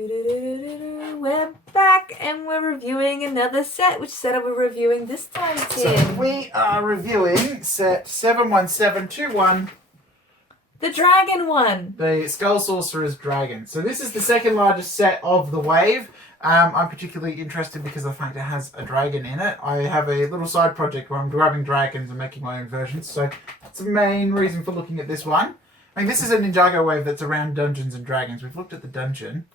We're back and we're reviewing another set. Which set are we reviewing this time, Tim? So we are reviewing set 71721. The dragon one. The Skull Sorcerer's Dragon. So this is the second largest set of the wave. I'm particularly interested because of the fact it has a dragon in it. I have a little side project where I'm grabbing dragons and making my own versions. So that's the main reason for looking at this one. I mean, this is a Ninjago wave that's around Dungeons and Dragons. We've looked at the dungeon.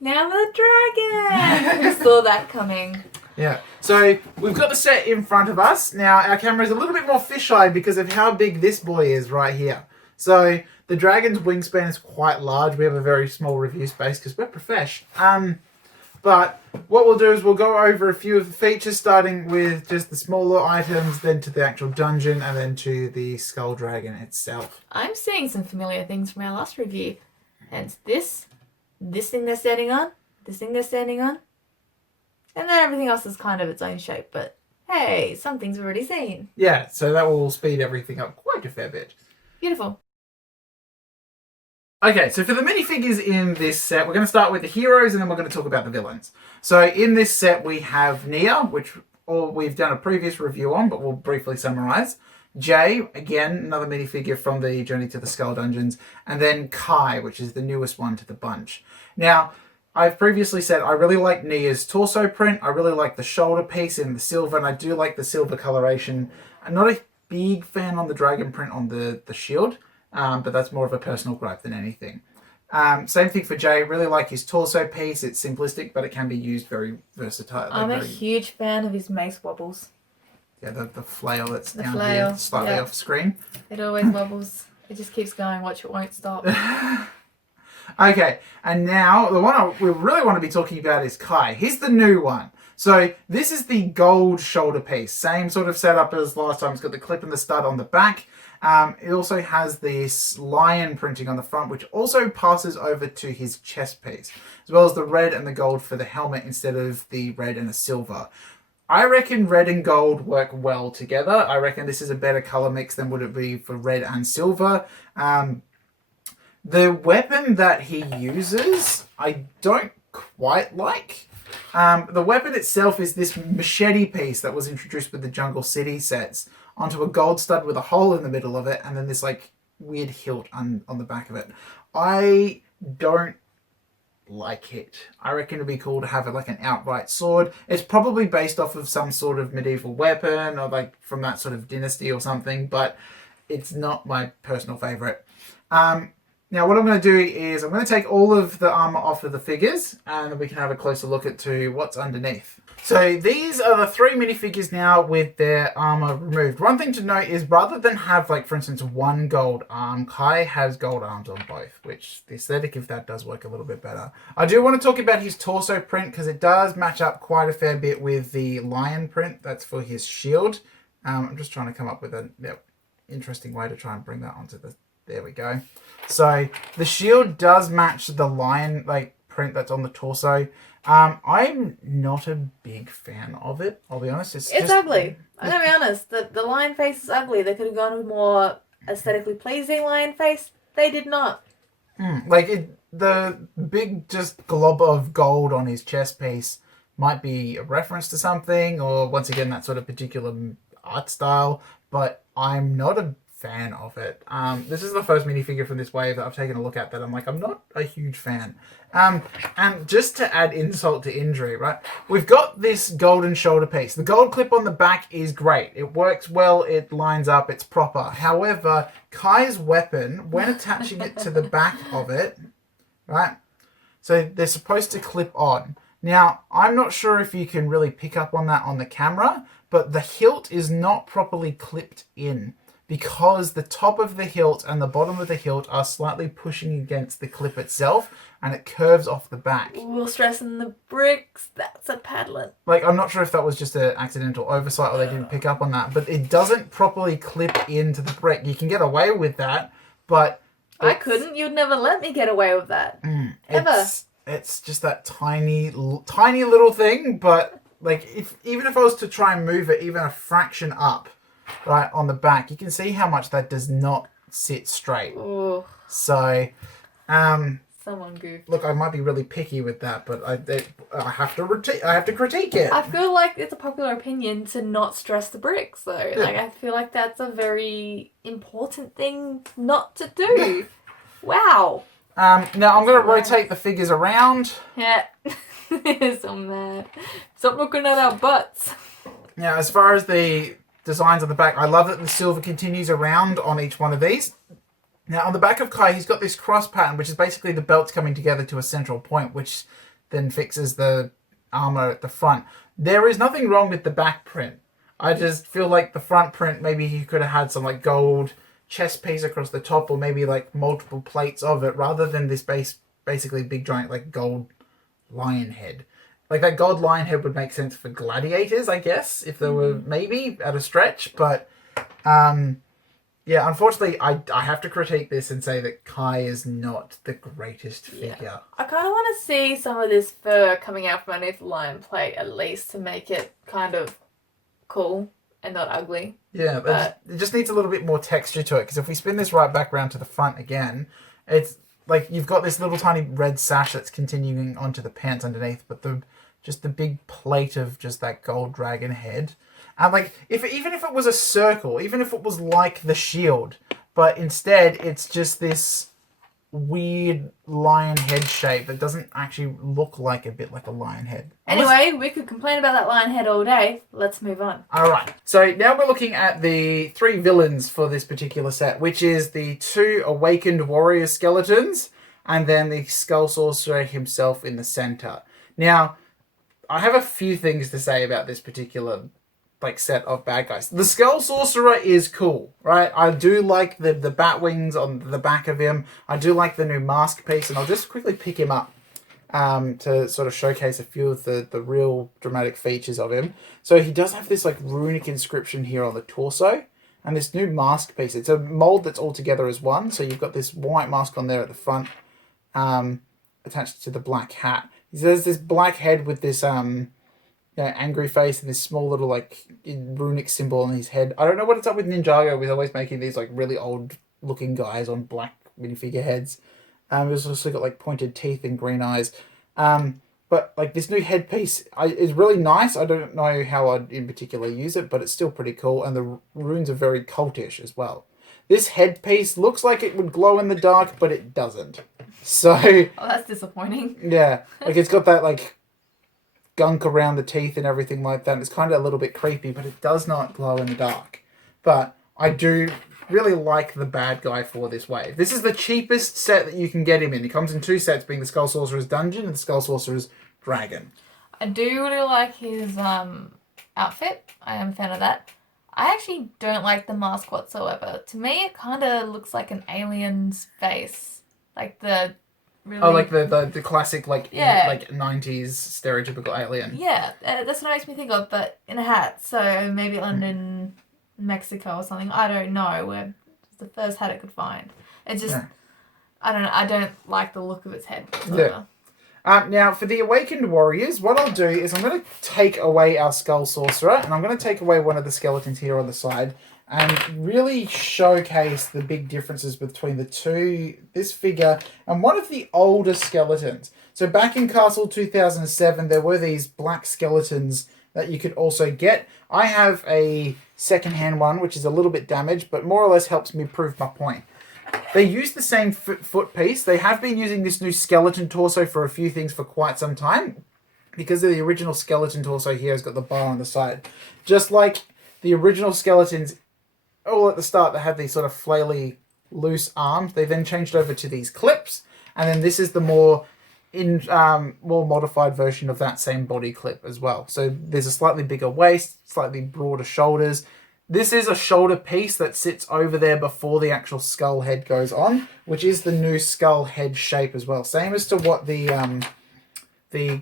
Now the dragon! We saw that coming. Yeah, so we've got the set in front of us. Now, our camera is a little bit more fisheye because of how big this boy is right here. So, the dragon's wingspan is quite large. We have a very small review space because we're profesh. But what we'll do is we'll go over a few of the features, starting with just the smaller items, then to the actual dungeon, and then to the Skull Dragon itself. I'm seeing some familiar things from our last review. Hence this thing they're standing on, this thing they're standing on, and then everything else is kind of its own shape, but hey, some things we've already seen. Yeah, so that will speed everything up quite a fair bit. Beautiful. Okay, so for the minifigures in this set, we're going to start with the heroes and then we're going to talk about the villains. So in this set we have Nia, which we've done a previous review on, but we'll briefly summarise. Jay, again, another minifigure from the Journey to the Skull Dungeons. And then Kai, which is the newest one to the bunch. Now, I've previously said I really like Nia's torso print. I really like the shoulder piece in the silver, and I do like the silver coloration. I'm not a big fan on the dragon print on the shield, but that's more of a personal gripe than anything. Same thing for Jay. Really like his torso piece. It's simplistic, but it can be used very versatile. I'm a huge fan of his mace wobbles. Yeah, the flail that's down here, slightly off screen. It always wobbles. It just keeps going. Watch, it won't stop. Okay, and now the one we really want to be talking about is Kai. He's the new one. So this is the gold shoulder piece. Same sort of setup as last time. It's got the clip and the stud on the back. It also has this lion printing on the front, which also passes over to his chest piece, as well as the red and the gold for the helmet instead of the red and the silver. I reckon red and gold work well together. I reckon this is a better color mix than would it be for red and silver. The weapon that he uses, I don't quite like. The weapon itself is this machete piece that was introduced with the Jungle City sets onto a gold stud with a hole in the middle of it, and then this like weird hilt on the back of it. I don't like it. I reckon it'd be cool to have it like an outright sword. It's probably based off of some sort of medieval weapon or like from that sort of dynasty or something, but it's not my personal favorite. Now what I'm going to do is I'm going to take all of the armor off of the figures and then we can have a closer look at what's underneath. So these are the three minifigures now with their armor removed. One thing to note is rather than have, like, for instance, one gold arm, Kai has gold arms on both, which the aesthetic of that does work a little bit better. I do want to talk about his torso print because it does match up quite a fair bit with the lion print that's for his shield. I'm just trying to come up with an interesting way to try and bring that onto the... There we go. So the shield does match the lion print that's on the torso. I'm not a big fan of it, I'll be honest. It's just ugly. I'm going to be honest. The lion face is ugly. They could have gone with more aesthetically pleasing lion face. They did not. The big just glob of gold on his chest piece might be a reference to something, or once again that sort of particular art style, but I'm not a fan of it. This is the first minifigure from this wave that I've taken a look at that I'm not a huge fan. And just to add insult to injury, right? We've got this golden shoulder piece. The gold clip on the back is great. It works well, it lines up, it's proper. However, Kai's weapon, when attaching it to the back of it, right? So they're supposed to clip on. Now, I'm not sure if you can really pick up on that on the camera, but the hilt is not properly clipped in, because the top of the hilt and the bottom of the hilt are slightly pushing against the clip itself and it curves off the back. We're stressing the bricks. That's a paddlet. I'm not sure if that was just an accidental oversight or they didn't pick up on that, but it doesn't properly clip into the brick. You can get away with that, but... I couldn't. You'd never let me get away with that. Ever. It's just that tiny little thing, but even if I was to try and move it even a fraction up, right on the back, you can see how much that does not sit straight. Ooh. So Someone goofed. Look, I might be really picky with that, but I have to critique it. I feel like it's a popular opinion to not stress the bricks, though. Yeah. Like, I feel like that's a very important thing not to do. Wow. Now I'm going to rotate the figures around. Yeah. So mad. Stop looking at our butts. Now, as far as the designs on the back, I love that the silver continues around on each one of these. Now, on the back of Kai, he's got this cross pattern, which is basically the belts coming together to a central point, which then fixes the armor at the front. There is nothing wrong with the back print. I just feel like the front print, maybe he could have had some like gold chest piece across the top, or maybe like multiple plates of it, rather than this basically big giant like gold lion head. Like that gold lion head would make sense for gladiators, I guess, if there were maybe at a stretch, but yeah, unfortunately, I have to critique this and say that Kai is not the greatest figure. Yeah. I kind of want to see some of this fur coming out from underneath the lion plate, at least, to make it kind of cool and not ugly. Yeah, but it just needs a little bit more texture to it, because if we spin this right back around to the front again, it's like you've got this little tiny red sash that's continuing onto the pants underneath, but just the big plate of just that gold dragon head. And like, even if it was a circle, even if it was like the shield, but instead it's just this weird lion head shape that doesn't actually look like a bit like a lion head. Anyway, we could complain about that lion head all day. Let's move on. All right. So now we're looking at the 3 villains for this particular set, which is the 2 awakened warrior skeletons and then the Skull Sorcerer himself in the center. Now, I have a few things to say about this particular set of bad guys. The Skull Sorcerer is cool, right? I do like the bat wings on the back of him. I do like the new mask piece, and I'll just quickly pick him up to sort of showcase a few of the real dramatic features of him. So he does have this like runic inscription here on the torso, and this new mask piece. It's a mold that's all together as one. So you've got this white mask on there at the front, attached to the black hat. There's this black head with this angry face and this small little like runic symbol on his head. I don't know what it's up with Ninjago with always making these like really old looking guys on black minifigure heads. He's also got like pointed teeth and green eyes. But like this new headpiece is really nice. I don't know how I'd in particular use it, but it's still pretty cool. And the runes are very cultish as well. This headpiece looks like it would glow in the dark, but it doesn't. So... Oh, that's disappointing. Yeah. Like it's got that like gunk around the teeth and everything like that. It's kind of a little bit creepy, but it does not glow in the dark. But I do really like the bad guy for this wave. This is the cheapest set that you can get him in. He comes in 2 sets, being the Skull Sorcerer's Dungeon and the Skull Sorcerer's Dragon. I do really like his outfit. I am a fan of that. I actually don't like the mask whatsoever. To me, it kind of looks like an alien's face. Like the... Really... Oh, like the classic, like 90s stereotypical alien. Yeah, that's what it makes me think of, but in a hat. So maybe London, Mexico or something. I don't know. Where it's the first hat it could find. It's just, I don't know. I don't like the look of its head whatsoever. Yeah. Now, for the Awakened Warriors, what I'll do is I'm going to take away our Skull Sorcerer, and I'm going to take away one of the skeletons here on the side, and really showcase the big differences between the two, this figure and one of the older skeletons. So back in Castle 2007, there were these black skeletons that you could also get. I have a second-hand one, which is a little bit damaged, but more or less helps me prove my point. They use the same foot piece. They have been using this new skeleton torso for a few things for quite some time, because the original skeleton torso here has got the bar on the side. Just like the original skeletons, all at the start, they had these sort of flaily, loose arms. They then changed over to these clips, and then this is the more modified version of that same body clip as well. So there's a slightly bigger waist, slightly broader shoulders. This is a shoulder piece that sits over there before the actual skull head goes on, which is the new skull head shape as well. Same as to what the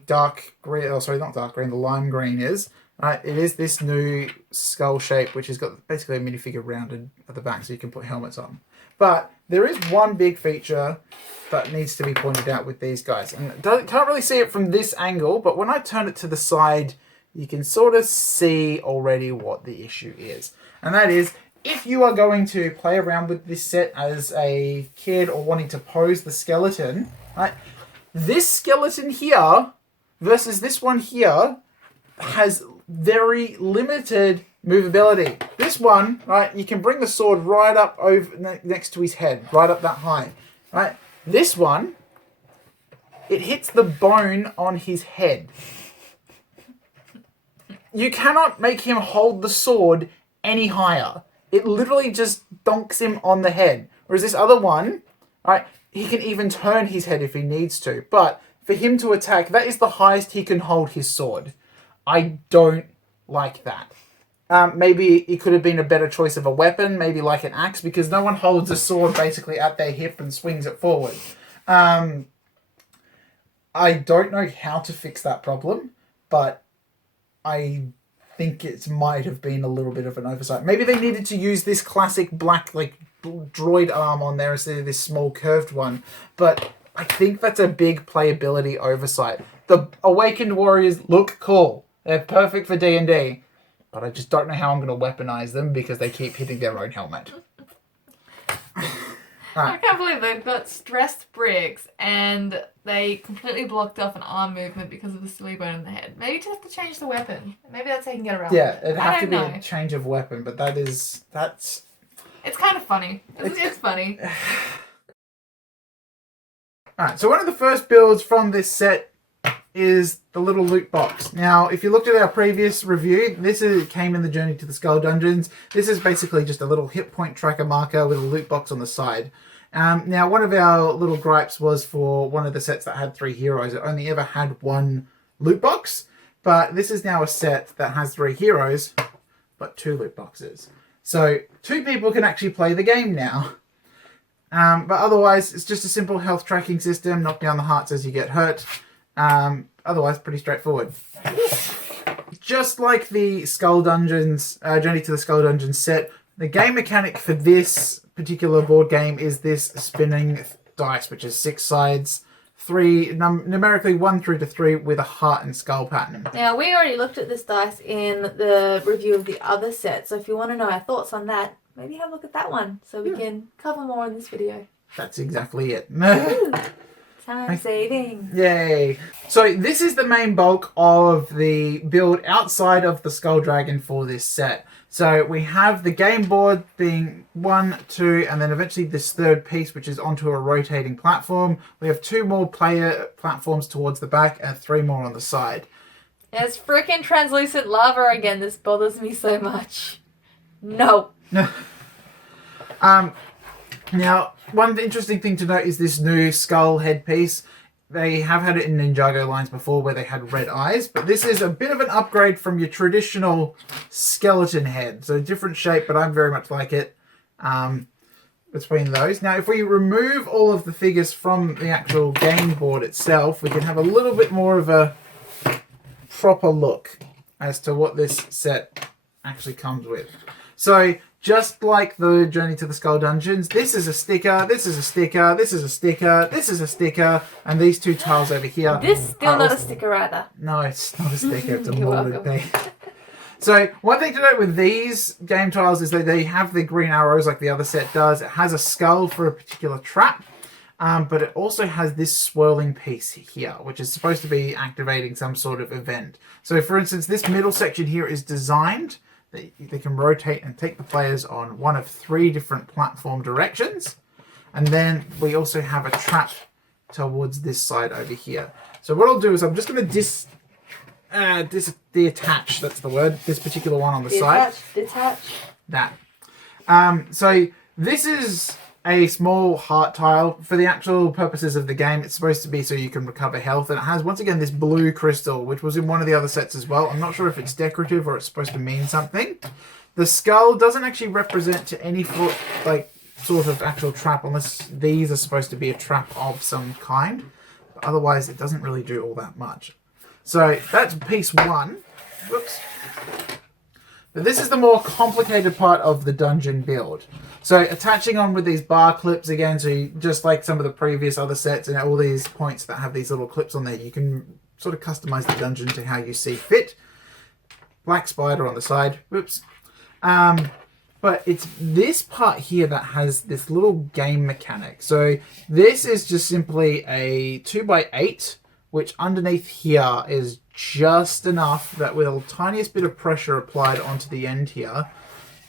dark green, the lime green is. It is this new skull shape, which has got basically a minifigure rounded at the back, so you can put helmets on. But there is one big feature that needs to be pointed out with these guys. And can't really see it from this angle, but when I turn it to the side, you can sort of see already what the issue is. And that is, if you are going to play around with this set as a kid or wanting to pose the skeleton, Right? This skeleton here versus this one here has very limited movability. This one, right, you can bring the sword right up over next to his head, right up that high. Right? This one, it hits the bone on his head. You cannot make him hold the sword any higher. It literally just donks him on the head. Whereas this other one, right, he can even turn his head if he needs to. But for him to attack, that is the highest he can hold his sword. I don't like that. Maybe it could have been a better choice of a weapon, maybe like an axe, because no one holds a sword basically at their hip and swings it forward. I don't know how to fix that problem, but I think it might have been a little bit of an oversight. Maybe they needed to use this classic black, like, droid arm on there instead of this small curved one. But I think that's a big playability oversight. The Awakened Warriors look cool. They're perfect for D&D. But I just don't know how I'm going to weaponize them because they keep hitting their own helmet. I can't believe they've got stressed bricks and they completely blocked off an arm movement because of the silly bone in the head. Maybe just have to change the weapon. Maybe that's how you can get around Yeah, it. it'd have to be a change of weapon, but that's... It's kind of funny. It's funny. Alright, so one of the first builds from this set is the little loot box. Now, if you looked at our previous review, came in the Journey to the Skull Dungeons. This is basically just a little hit point tracker marker with a loot box on the side. Now, one of our little gripes was for one of the sets that had 3 heroes. It only ever had 1 loot box, but this is now a set that has 3 heroes, but 2 loot boxes. So 2 people can actually play the game now. But otherwise, it's just a simple health tracking system. Knock down the hearts as you get hurt. Otherwise, pretty straightforward. Just like the Skull Dungeons, Journey to the Skull Dungeons set, the game mechanic for this particular board game is this spinning dice, which is 6 sides, 3 numerically 1 through to 3 with a heart and skull pattern. Now, we already looked at this dice in the review of the other set, so if you want to know our thoughts on that, maybe have a look at that one so we can cover more in this video. That's exactly it. Time saving. Yay. So this is the main bulk of the build outside of the Skull Dragon for this set. So we have the game board being 1, 2, and then eventually this third piece, which is onto a rotating platform. We have 2 more player platforms towards the back and 3 more on the side. There's freaking translucent lava again. This bothers me so much. No. Now, one interesting thing to note is this new skull headpiece. They have had it in Ninjago lines before where they had red eyes, but this is a bit of an upgrade from your traditional skeleton head. So different shape, but I very much like it between those. Now, if we remove all of the figures from the actual game board itself, we can have a little bit more of a proper look as to what this set actually comes with. So, just like the Journey to the Skull Dungeons, this is a sticker, this is a sticker, this is a sticker, this is a sticker, and these 2 tiles over here. This still not a sticker either. No, it's not a sticker, it's a You're molded welcome. piece. So, one thing to note with these game tiles is that they have the green arrows like the other set does. It has a skull for a particular trap, but it also has this swirling piece here, which is supposed to be activating some sort of event. So, for instance, this middle section here is designed. They can rotate and take the players on one of 3 different platform directions. And then we also have a trap towards this side over here. So what I'll do is I'm just going to detach, that's the word, this particular one on the side. Detach. That. So this is a small heart tile. For the actual purposes of the game, it's supposed to be so you can recover health. And it has, once again, this blue crystal, which was in one of the other sets as well. I'm not sure if it's decorative or it's supposed to mean something. The skull doesn't actually represent to any sort of actual trap, unless these are supposed to be a trap of some kind. But otherwise, it doesn't really do all that much. So that's piece 1. Whoops. But this is the more complicated part of the dungeon build. So attaching on with these bar clips again, so you, just like some of the previous other sets and all these points that have these little clips on there, you can sort of customize the dungeon to how you see fit. Black spider on the side. Whoops. But it's this part here that has this little game mechanic. So this is just simply a 2x8, which underneath here is just enough that with the tiniest bit of pressure applied onto the end here,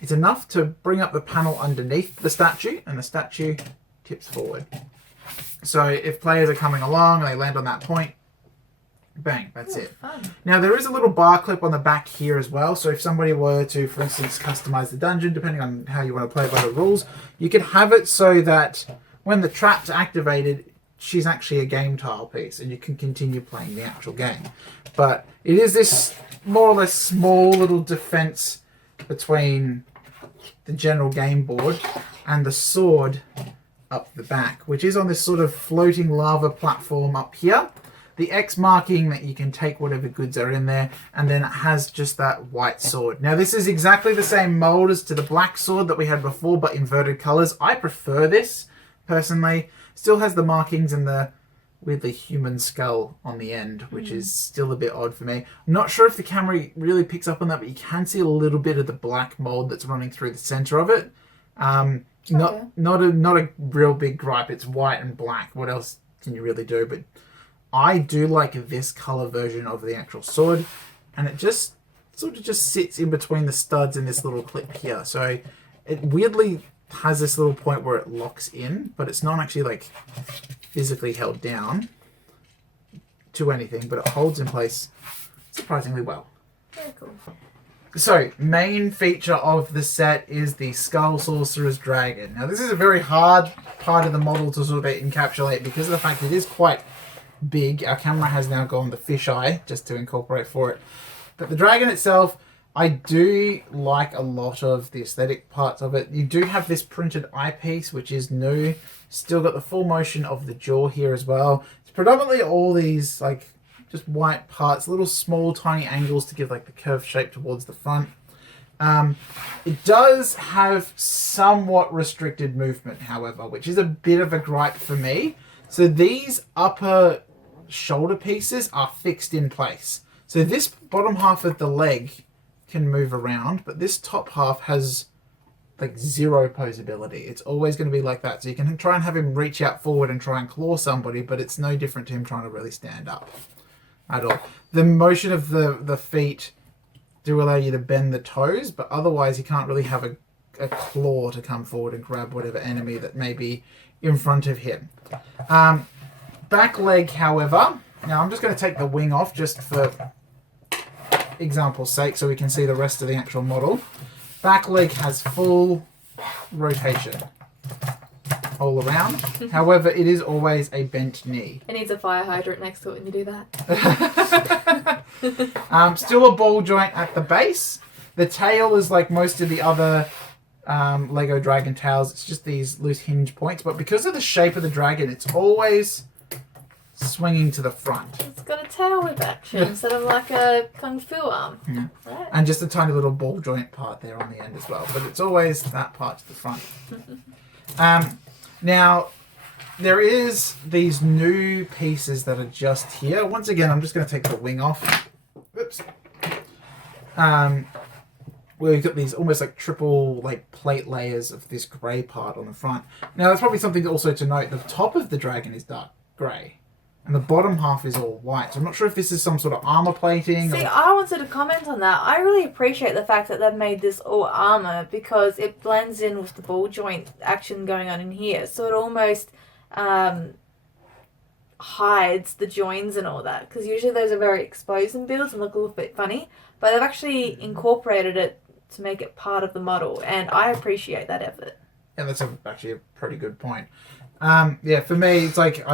it's enough to bring up the panel underneath the statue, and the statue tips forward. So if players are coming along and they land on that point, bang, that's it. Fun. Now there is a little bar clip on the back here as well, so if somebody were to, for instance, customize the dungeon, depending on how you want to play it by the rules, you could have it so that when the trap's activated, she's actually a game tile piece, and you can continue playing the actual game. But it is this more or less small little defense between the general game board and the sword up the back, which is on this sort of floating lava platform up here. The X marking that you can take whatever goods are in there, and then it has just that white sword. Now this is exactly the same mold as to the black sword that we had before, but inverted colors. I prefer this personally. Still has the markings and the weirdly human skull on the end, which is still a bit odd for me. I'm not sure if the camera really picks up on that, but you can see a little bit of the black mold that's running through the center of it. Not a real big gripe. It's white and black. What else can you really do? But I do like this color version of the actual sword, and it just sort of just sits in between the studs in this little clip here. So it weirdly has this little point where it locks in, but it's not actually like physically held down to anything, but it holds in place surprisingly well. Very cool. So, main feature of the set is the Skull Sorcerer's Dragon. Now, this is a very hard part of the model to sort of encapsulate because of the fact it is quite big. Our camera has now gone the fisheye just to incorporate for it. But the dragon itself, I do like a lot of the aesthetic parts of it. You do have this printed eyepiece, which is new. Still got the full motion of the jaw here as well. It's predominantly all these like just white parts, little small tiny angles to give like the curved shape towards the front. It does have somewhat restricted movement, however, which is a bit of a gripe for me. So these upper shoulder pieces are fixed in place. So this bottom half of the leg can move around, but this top half has like zero posability. It's always going to be like that. So you can try and have him reach out forward and try and claw somebody, but it's no different to him trying to really stand up at all. The motion of the feet do allow you to bend the toes, but otherwise you can't really have a claw to come forward and grab whatever enemy that may be in front of him. Back leg, however, now I'm just going to take the wing off just for example's sake so we can see the rest of the actual model. Back leg has full rotation all around. However, it is always a bent knee. It needs a fire hydrant next to it when you do that. Still a ball joint at the base. The tail is like most of the other Lego dragon tails. It's just these loose hinge points. But because of the shape of the dragon, it's always swinging to the front. It's got a tail whip action instead of like a kung fu arm. Yeah. Right? And just a tiny little ball joint part there on the end as well. But it's always that part to the front. Now, there is these new pieces that are just here. Once again, I'm just going to take the wing off. Oops. Where we've got these almost like triple like plate layers of this grey part on the front. Now, that's probably something also to note. The top of the dragon is dark grey. And the bottom half is all white. So I'm not sure if this is some sort of armor plating. See, I wanted to comment on that. I really appreciate the fact that they've made this all armor because it blends in with the ball joint action going on in here. So it almost hides the joins and all that. Because usually those are very exposed in builds and look a little bit funny. But they've actually incorporated it to make it part of the model. And I appreciate that effort. Yeah, that's actually a pretty good point. Yeah, for me, it's like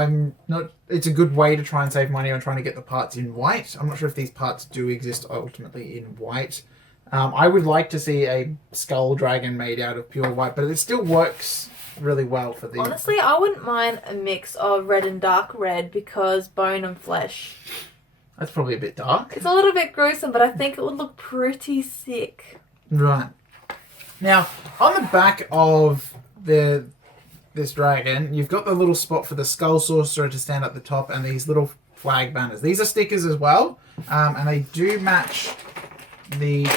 it's a good way to try and save money on trying to get the parts in white. I'm not sure if these parts do exist ultimately in white. I would like to see a skull dragon made out of pure white, but it still works really well for the... Honestly, I wouldn't mind a mix of red and dark red because bone and flesh. That's probably a bit dark. It's a little bit gruesome, but I think it would look pretty sick. Right. Now, on the back of this dragon, you've got the little spot for the Skull Sorcerer to stand at the top and these little flag banners. These are stickers as well, and they do match the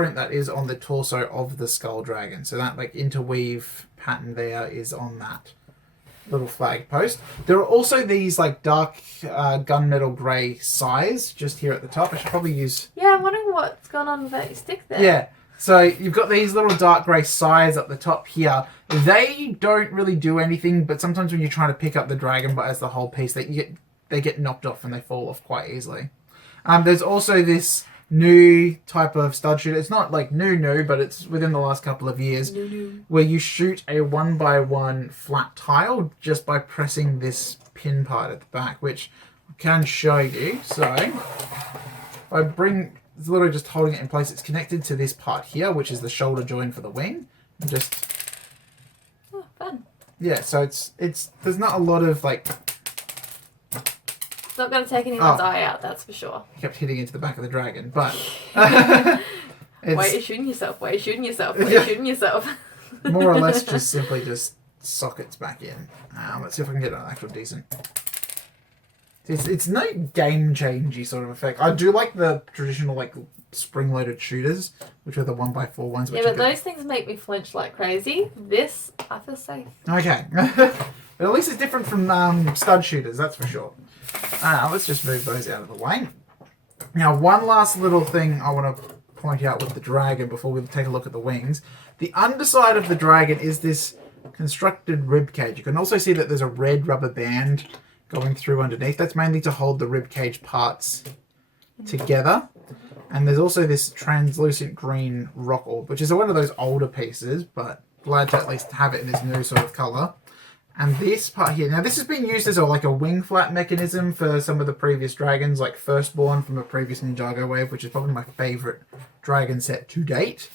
print that is on the torso of the skull dragon. So that like interweave pattern there is on that little flag post. There are also these like dark gunmetal grey sides just here at the top. I should probably use... Yeah, I'm wondering what's going on with that stick there. Yeah. So you've got these little dark grey sides up the top here. They don't really do anything, but sometimes when you're trying to pick up the dragon but as the whole piece, they get knocked off and they fall off quite easily. There's also this new type of stud shooter. It's not like new, but it's within the last couple of years, where you shoot a 1x1 flat tile just by pressing this pin part at the back, which I can show you. So it's literally just holding it in place. It's connected to this part here, which is the shoulder joint for the wing. And just fun. Yeah, so it's there's not a lot of like... It's not going to take anyone's eye out, that's for sure. Kept hitting into the back of the dragon, but... Why are you shooting yourself? Why are you shooting yourself? Why are you shooting yourself? More or less just simply just sockets back in. Let's see if I can get an actual decent... It's no game-changey sort of effect. I do like the traditional like spring-loaded shooters, which are the 1x4 ones. Yeah, but those things make me flinch like crazy. This, I feel safe. Okay. But at least it's different from stud shooters, that's for sure. Let's just move those out of the way. Now, one last little thing I want to point out with the dragon before we take a look at the wings. The underside of the dragon is this constructed rib cage. You can also see that there's a red rubber band going through underneath. That's mainly to hold the rib cage parts together. And there's also this translucent green rock orb, which is one of those older pieces, but glad to at least have it in this new sort of colour. And this part here, now this has been used as a wing flap mechanism for some of the previous dragons, like Firstborn from a previous Ninjago wave, which is probably my favourite dragon set to date.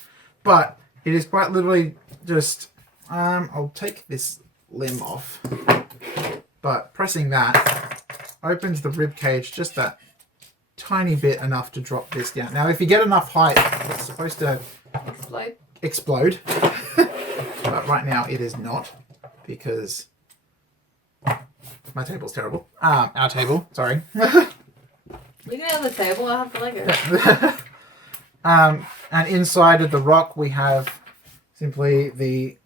But it is quite literally just, I'll take this limb off, but pressing that opens the rib cage just that tiny bit enough to drop this down. Now if you get enough height, it's supposed to explode. But right now it is not, because my table's terrible. Our table, sorry. We can have the table, I'll have the Lego. And inside of the rock we have simply the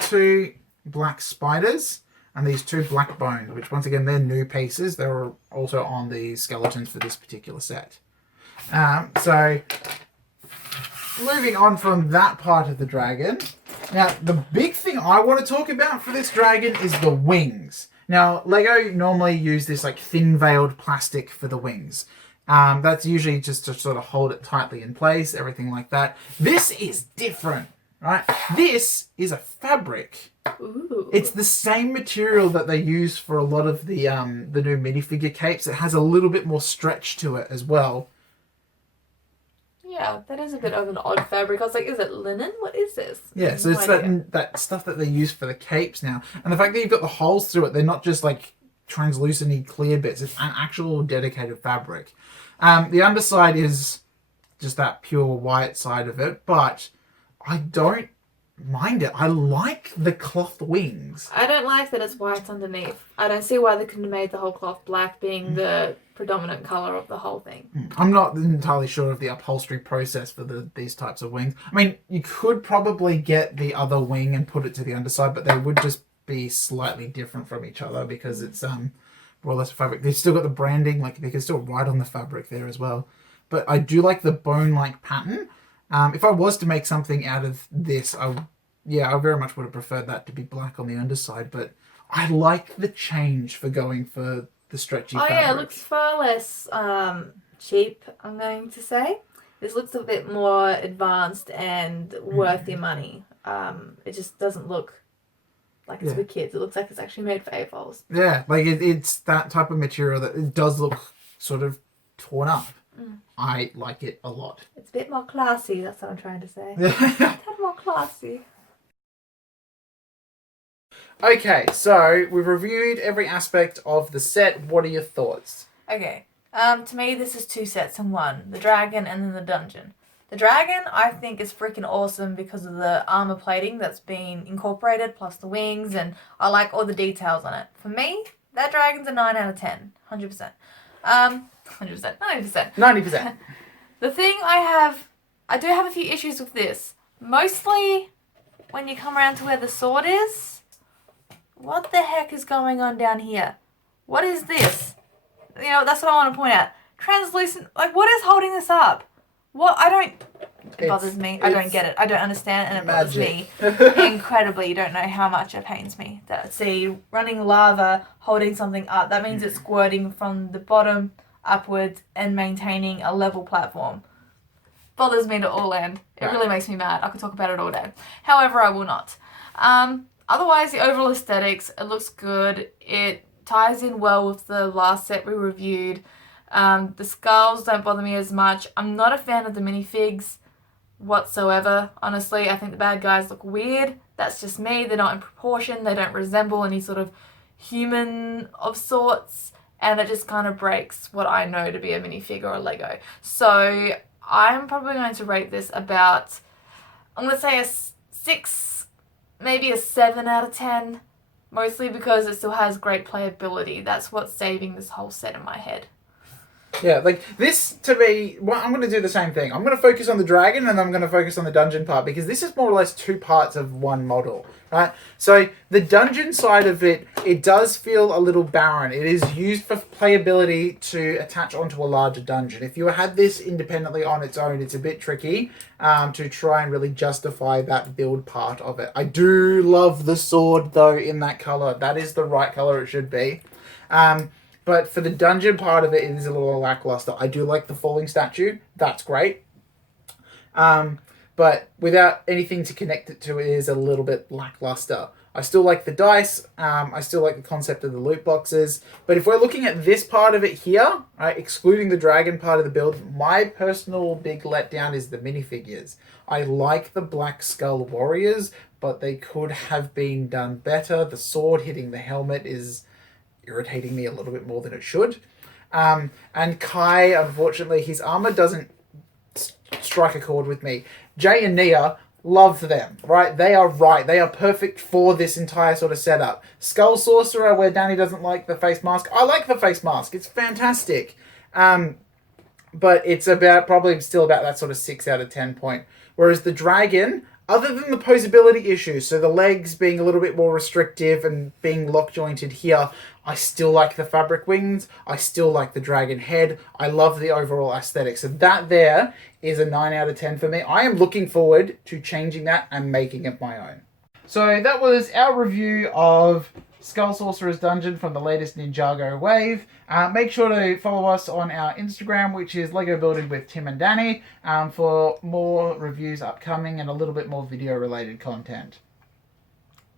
two black spiders and these two black bones, which once again, they're new pieces. They were also on the skeletons for this particular set. So moving on from that part of the dragon. Now, the big thing I want to talk about for this dragon is the wings. Now, Lego normally use this like thin veiled plastic for the wings. That's usually just to sort of hold it tightly in place, everything like that. This is different, right? This is a fabric. Ooh. It's the same material that they use for a lot of the new minifigure capes. It has a little bit more stretch to it as well. Yeah, that is a bit of an odd fabric. I was like, is it linen? What is this? Yeah, so it's that stuff that they use for the capes now. And the fact that you've got the holes through it, they're not just like translucent clear bits. It's an actual dedicated fabric. The underside is just that pure white side of it, but I don't mind it. I like the cloth wings. I don't like that it's white underneath. I don't see why they couldn't have made the whole cloth black being the predominant colour of the whole thing. I'm not entirely sure of the upholstery process for these types of wings. I mean, you could probably get the other wing and put it to the underside, but they would just be slightly different from each other because it's more or less fabric. They've still got the branding, like they can still write on the fabric there as well. But I do like the bone-like pattern. If I was to make something out of this, I very much would have preferred that to be black on the underside, but I like the change for going for the stretchy fabric. Yeah, it looks far less cheap, I'm going to say. This looks a bit more advanced and worth your money. It just doesn't look like it's for kids. It looks like it's actually made for AFOLs. Yeah, like it's that type of material that it does look sort of torn up. I like it a lot. It's a bit more classy, that's what I'm trying to say. It's a bit more classy. Okay, so we've reviewed every aspect of the set. What are your thoughts? Okay, to me this is two sets in one. The dragon and then the dungeon. The dragon I think is freaking awesome because of the armor plating that's been incorporated, plus the wings, and I like all the details on it. For me, that dragon's a 9 out of 10. 100%. 100%. 90%. 90%. The thing I have I do have a few issues with this. Mostly when you come around to where the sword is. What the heck is going on down here? What is this? You know, that's what I want to point out. Translucent, like what is holding this up? What, I don't, it bothers me. I don't get it. I don't understand and it bothers me incredibly. You don't know how much it pains me. That, see, running lava, holding something up, that means it's squirting from the bottom upwards and maintaining a level platform. Bothers me to all end. It really makes me mad. I could talk about it all day. However, I will not. Otherwise, the overall aesthetics, it looks good. It ties in well with the last set we reviewed. The skulls don't bother me as much. I'm not a fan of the minifigs whatsoever, honestly. I think the bad guys look weird. That's just me. They're not in proportion. They don't resemble any sort of human of sorts. And it just kind of breaks what I know to be a minifig or a Lego. So I'm probably going to rate this about, I'm going to say a 6, maybe a 7 out of 10. Mostly because it still has great playability. That's what's saving this whole set in my head. Yeah, like this to me, well, I'm going to do the same thing. I'm going to focus on the dragon and I'm going to focus on the dungeon part because this is more or less 2 parts of one model, right? So the dungeon side of it, it does feel a little barren. It is used for playability to attach onto a larger dungeon. If you had this independently on its own, it's a bit tricky to try and really justify that build part of it. I do love the sword though in that color. That is the right color it should be. But for the dungeon part of it, it is a little lackluster. I do like the falling statue. That's great. But without anything to connect it to, it is a little bit lackluster. I still like the dice. I still like the concept of the loot boxes. But if we're looking at this part of it here, right, excluding the dragon part of the build, my personal big letdown is the minifigures. I like the Black Skull Warriors, but they could have been done better. The sword hitting the helmet is irritating me a little bit more than it should. And Kai, unfortunately, his armor doesn't strike a chord with me. Jay and Nia, love them, right? They are right. They are perfect for this entire sort of setup. Skull Sorcerer, where Dannii doesn't like the face mask. I like the face mask. It's fantastic. But it's about probably still about that sort of 6 out of 10 point. Whereas the dragon, other than the posability issues, so the legs being a little bit more restrictive and being lock jointed here, I still like the fabric wings. I still like the dragon head. I love the overall aesthetic. So that there is a 9 out of 10 for me. I am looking forward to changing that and making it my own. So that was our review of Skull Sorcerer's Dungeon from the latest Ninjago wave. Make sure to follow us on our Instagram, which is Lego Building with Tim and Dannii, for more reviews upcoming and a little bit more video related content.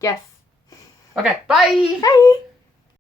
Yes. Okay, bye! Bye!